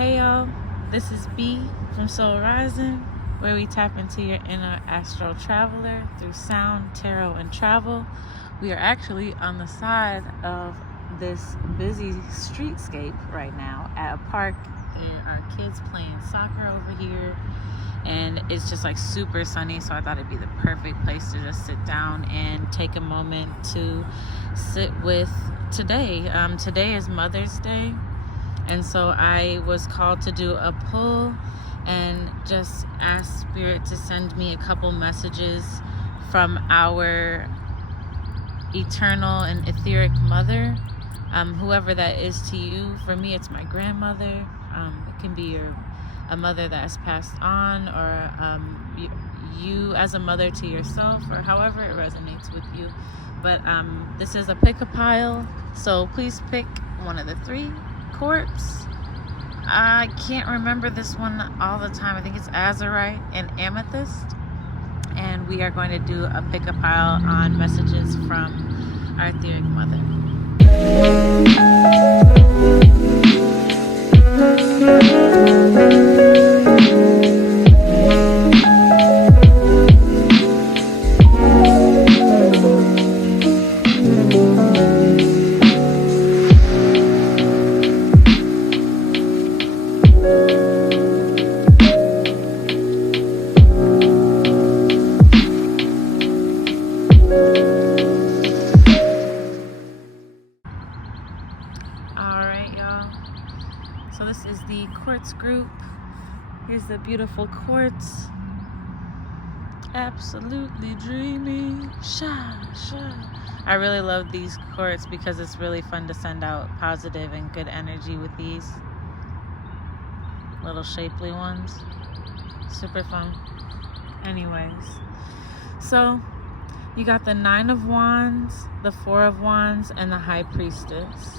Hey y'all, this is B from Binah.Rising, where we tap into your inner astral traveler through sound, tarot, and travel. We are actually on the side of this busy streetscape right now at a park. There are kids playing soccer over here, and it's just like super sunny, so I thought it'd be the perfect place to just sit down and take a moment to sit with today. Today is Mother's Day. And so I was called to do a pull and just ask Spirit to send me a couple messages from our eternal and etheric mother, whoever that is to you. For me, it's my grandmother. It can be a mother that has passed on, or you as a mother to yourself, or however it resonates with you. But this is a pick-a-pile, so please pick one of the three. Quartz. I can't remember this one all the time. I think it's azurite and amethyst. And we are going to do a pick-a-pile on messages from our etheric mother. So this is the quartz group. Here's the beautiful quartz. Absolutely dreamy. I really love these quartz because it's really fun to send out positive and good energy with these little shapely ones. Super fun. Anyways, so you got the 9 of Wands, the 4 of Wands, and the High Priestess.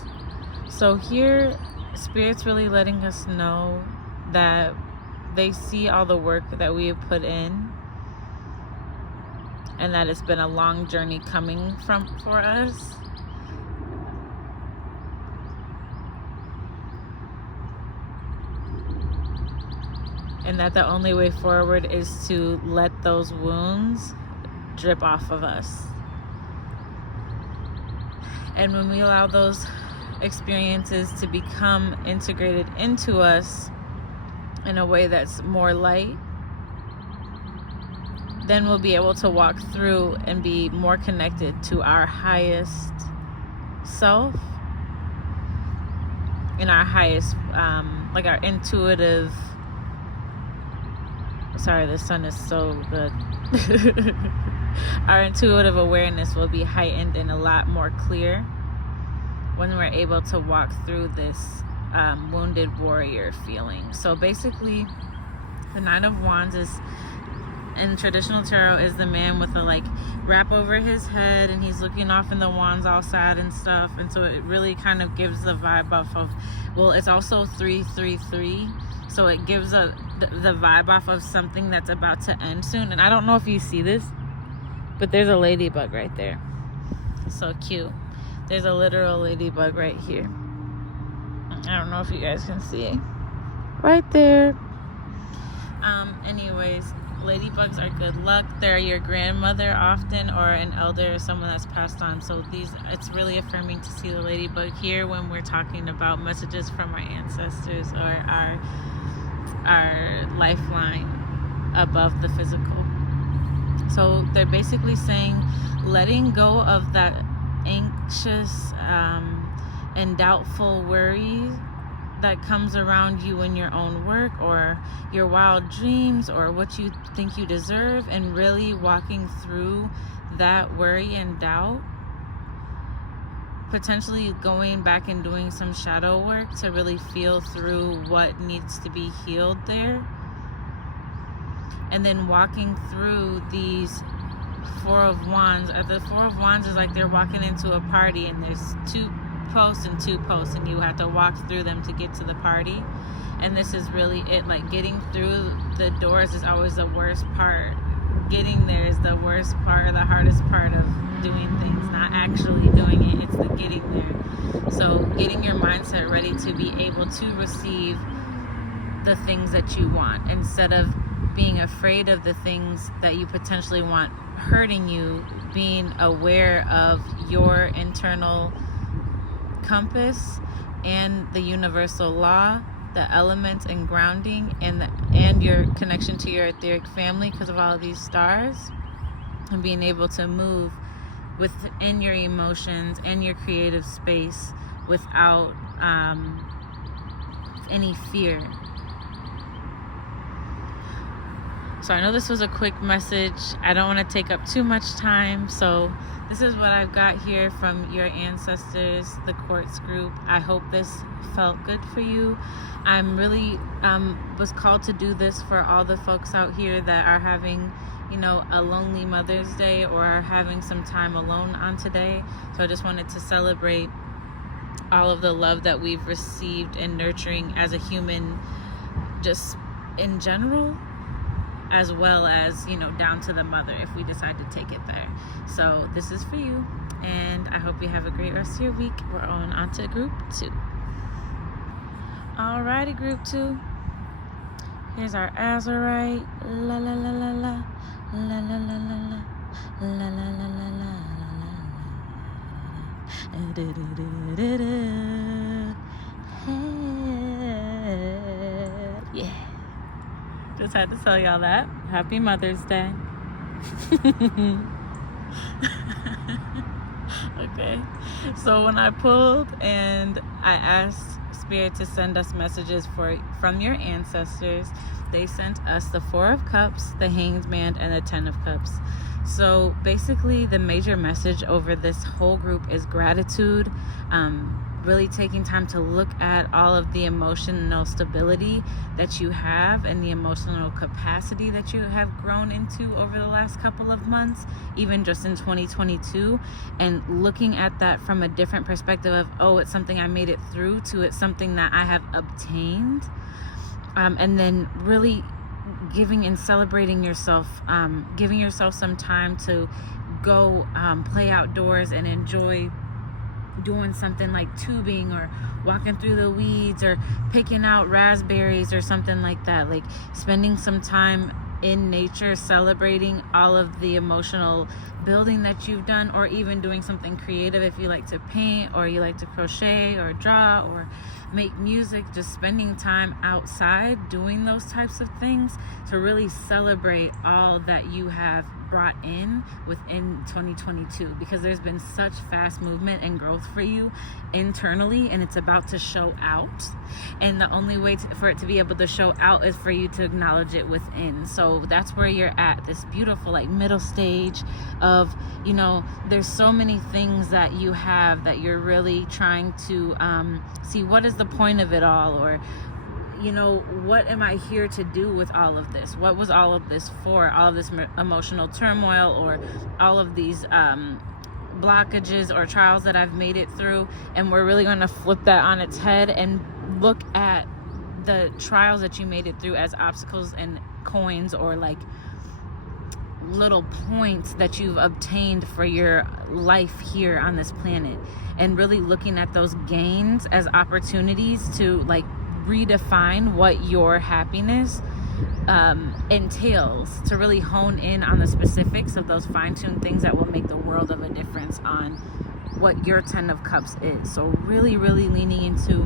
So here, Spirit's really letting us know that they see all the work that we have put in, and that it's been a long journey coming for us. And that the only way forward is to let those wounds drip off of us. And when we allow those experiences to become integrated into us in a way that's more light, then we'll be able to walk through and be more connected to our highest self and our highest, like our intuitive, sorry, the sun is so good. Our intuitive awareness will be heightened and a lot more clear when we're able to walk through this wounded warrior feeling. So basically, the 9 of Wands is, in traditional tarot, is the man with the like wrap over his head, and he's looking off in the wands all sad and stuff. And so it really kind of gives the vibe off of, well, it's also 333, so it gives the vibe off of something that's about to end soon. And I don't know if you see this, but there's a ladybug right there. So cute. There's a literal ladybug right here. I don't know if you guys can see. Right there. Anyways, ladybugs are good luck. They're your grandmother often, or an elder, or someone that's passed on. So it's really affirming to see the ladybug here when we're talking about messages from our ancestors, or our lifeline above the physical. So they're basically saying letting go of that anxious and doubtful worry that comes around you in your own work, or your wild dreams, or what you think you deserve, and really walking through that worry and doubt, potentially going back and doing some shadow work to really feel through what needs to be healed there, and then walking through these 4 of Wands. The 4 of Wands is like they're walking into a party, and there's 2 posts and 2 posts, and you have to walk through them to get to the party. And this is really it. Like, getting through the doors is always the worst part. Getting there is the worst part, or the hardest part of doing things, not actually doing it. It's the getting there. So getting your mindset ready to be able to receive the things that you want, instead of being afraid of the things that you potentially want hurting you, being aware of your internal compass and the universal law, the elements and grounding, and your connection to your etheric family because of all of these stars, and being able to move within your emotions and your creative space without any fear. So I know this was a quick message. I don't want to take up too much time. So this is what I've got here from your ancestors, the quartz group. I hope this felt good for you. I'm really was called to do this for all the folks out here that are having, a lonely Mother's Day or are having some time alone on today. So I just wanted to celebrate all of the love that we've received and nurturing as a human, just in general, as well as, down to the mother if we decide to take it there. So this is for you, and I hope you have a great rest of your week. We're on to group 2. Alrighty, group 2. Here's our azurite. La la la la la. La la la la la. La la la la la. Yeah. Just had to tell y'all that. Happy Mother's Day. Okay. So when I pulled and I asked Spirit to send us messages from your ancestors, they sent us the 4 of Cups, the Hanged Man, and the 10 of Cups. So basically the major message over this whole group is gratitude, really taking time to look at all of the emotional stability that you have and the emotional capacity that you have grown into over the last couple of months, even just in 2022, and looking at that from a different perspective of, it's something I made it through, to it's something that I have obtained, and then really giving and celebrating yourself, giving yourself some time to go play outdoors and enjoy doing something like tubing or walking through the weeds or picking out raspberries or something like that. Like spending some time in nature, celebrating all of the emotional building that you've done, or even doing something creative if you like to paint or you like to crochet or draw or make music. Just spending time outside doing those types of things to really celebrate all that you have brought in within 2022, because there's been such fast movement and growth for you internally, and it's about to show out, and the only way for it to be able to show out is for you to acknowledge it within. So that's where you're at, this beautiful middle stage of, there's so many things that you have that you're really trying to see what is the point of it all, or what am I here to do with all of this? What was all of this for? All of this emotional turmoil, or all of these blockages or trials that I've made it through. And we're really going to flip that on its head and look at the trials that you made it through as obstacles and coins, or little points that you've obtained for your life here on this planet, and really looking at those gains as opportunities to redefine what your happiness entails, to really hone in on the specifics of those fine-tuned things that will make the world of a difference on what your 10 of Cups is. So really, really leaning into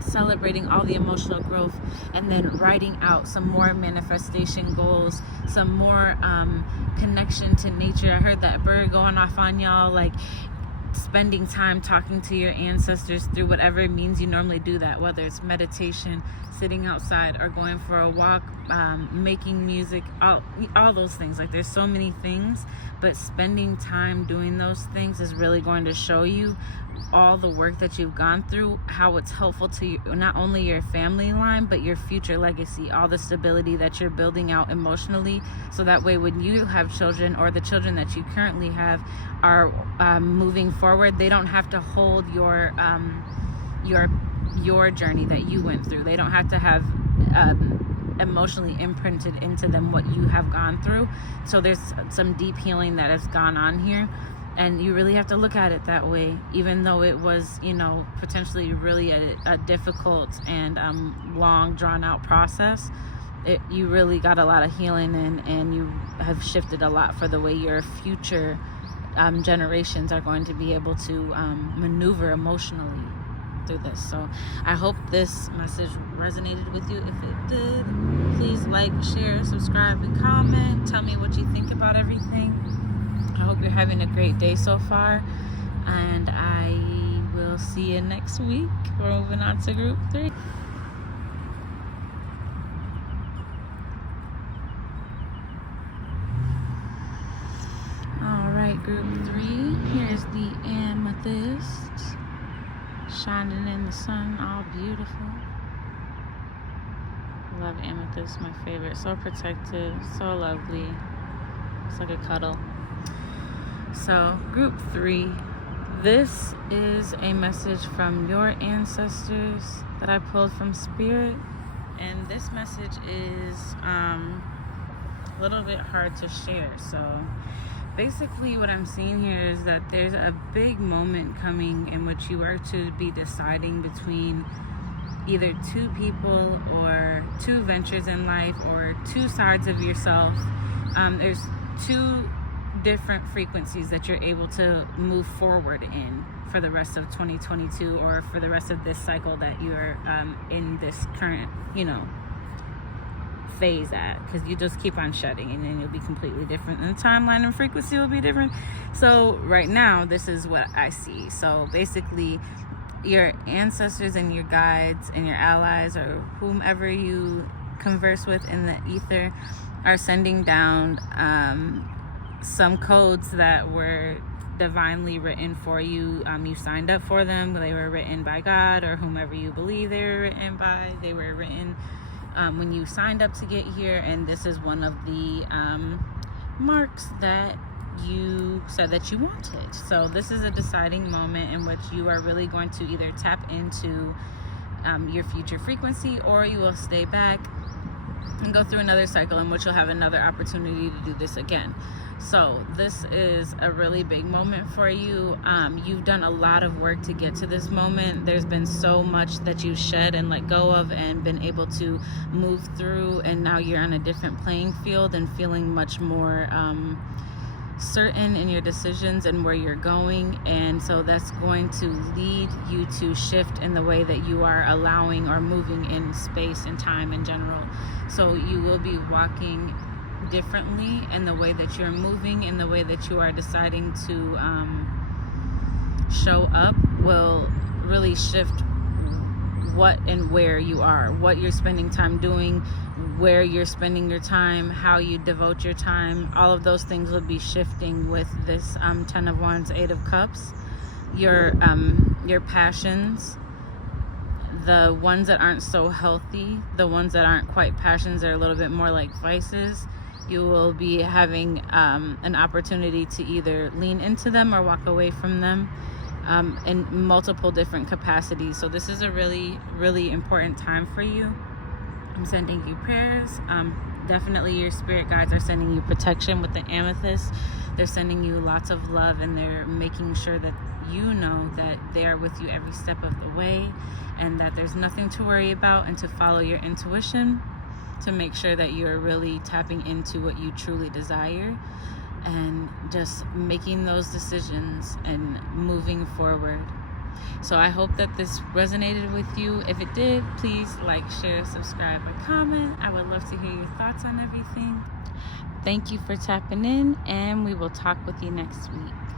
celebrating all the emotional growth, and then writing out some more manifestation goals, some more connection to nature. I heard that bird going off on y'all, spending time talking to your ancestors through whatever means you normally do that, whether it's meditation, sitting outside, or going for a walk, making music, all those things. There's so many things, but spending time doing those things is really going to show you all the work that you've gone through, how it's helpful to you, not only your family line, but your future legacy, all the stability that you're building out emotionally, so that way when you have children, or the children that you currently have are moving forward, they don't have to hold your journey that you went through. They don't have to have emotionally imprinted into them what you have gone through. So there's some deep healing that has gone on here, And you really have to look at it that way, even though it was, you know, potentially really a difficult and long drawn out process. You really got a lot of healing and you have shifted a lot for the way your future generations are going to be able to maneuver emotionally through this. So I hope this message resonated with you. If it did, please like, share, subscribe, and comment. Tell me what you think about everything. I hope you're having a great day so far, and I will see you next week. We're moving on to group 3. Alright, group 3. Here's the amethyst shining in the sun, all beautiful. Love amethyst, my favorite. So protective, so lovely. It's like a cuddle. So, group 3, this is a message from your ancestors that I pulled from Spirit. And this message is a little bit hard to share. So, basically what I'm seeing here is that there's a big moment coming in which you are to be deciding between either 2 people or 2 ventures in life or 2 sides of yourself. There's 2 different frequencies that you're able to move forward in for the rest of 2022 or for the rest of this cycle that you're in this current, you know, phase at, because you just keep on shedding and then you'll be completely different and the timeline and frequency will be different. So right now this is what I see. So basically your ancestors and your guides and your allies or whomever you converse with in the ether are sending down some codes that were divinely written for you. You signed up for them. They were written by God or whomever you believe they were written by. They were written when you signed up to get here, and this is one of the marks that you said that you wanted. So this is a deciding moment in which you are really going to either tap into your future frequency, or you will stay back and go through another cycle in which you'll have another opportunity to do this again. So this is a really big moment for you. You've done a lot of work to get to this moment. There's been so much that you've shed and let go of and been able to move through, and now you're on a different playing field and feeling much more certain in your decisions and where you're going. And so that's going to lead you to shift in the way that you are allowing or moving in space and time in general. So you will be walking differently in the way that you're moving, in the way that you are deciding to show up will really shift what and where you are, what you're spending time doing, where you're spending your time, how you devote your time. All of those things will be shifting with this 10 of Wands, 8 of Cups. Your passions, the ones that aren't so healthy, the ones that aren't quite passions, they're a little bit more like vices. You will be having an opportunity to either lean into them or walk away from them in multiple different capacities. So this is a really, really important time for you. I'm sending you prayers. Definitely your spirit guides are sending you protection with the amethyst. They're sending you lots of love, and they're making sure that you know that they are with you every step of the way, and that there's nothing to worry about, and to follow your intuition, to make sure that you're really tapping into what you truly desire and just making those decisions and moving forward. So I hope that this resonated with you. If it did, please like, share, subscribe, or comment. I would love to hear your thoughts on everything. Thank you for tapping in, and we will talk with you next week.